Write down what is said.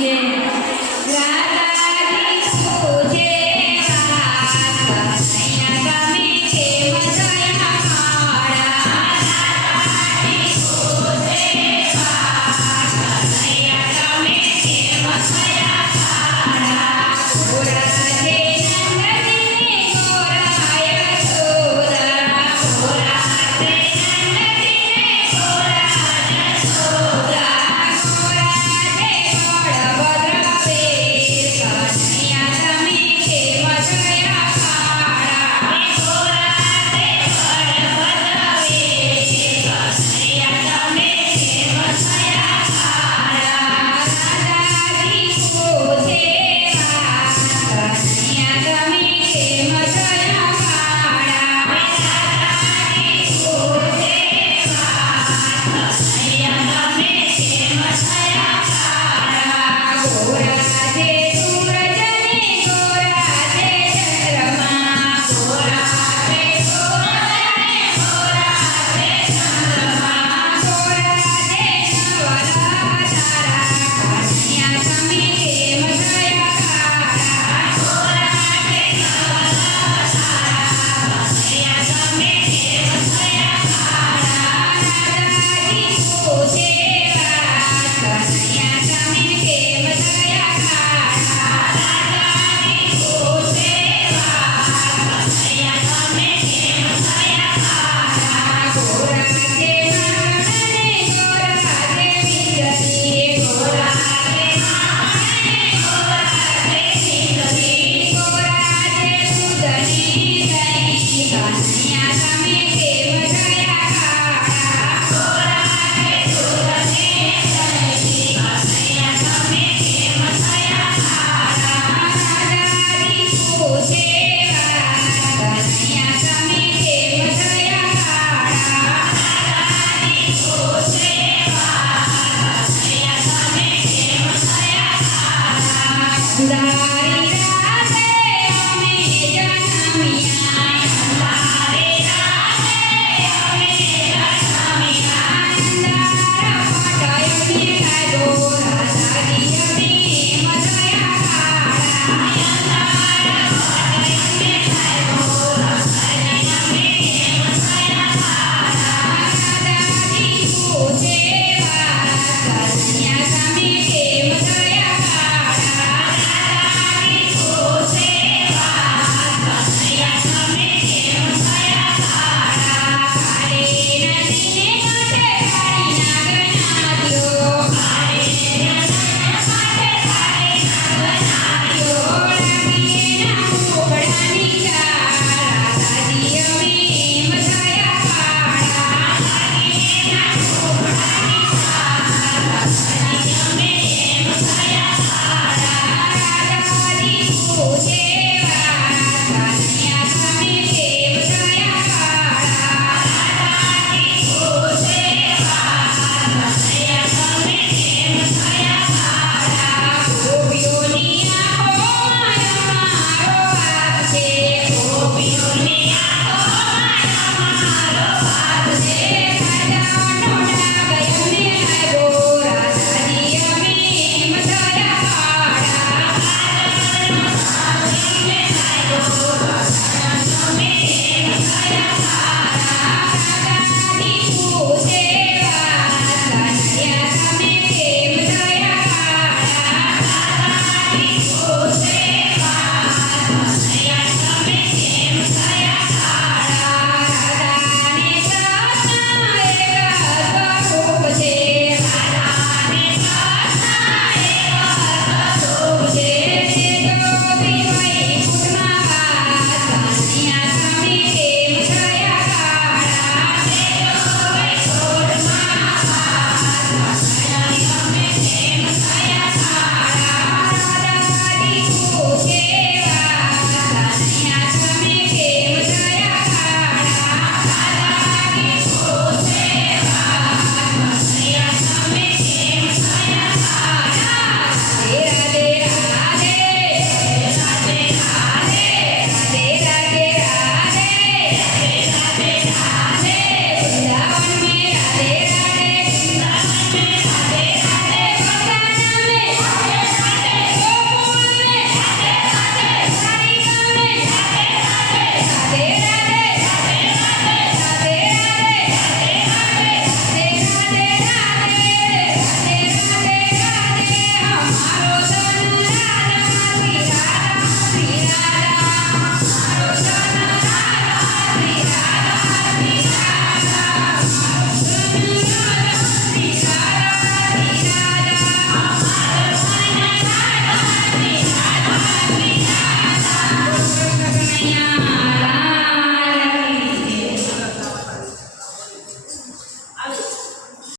Gracias.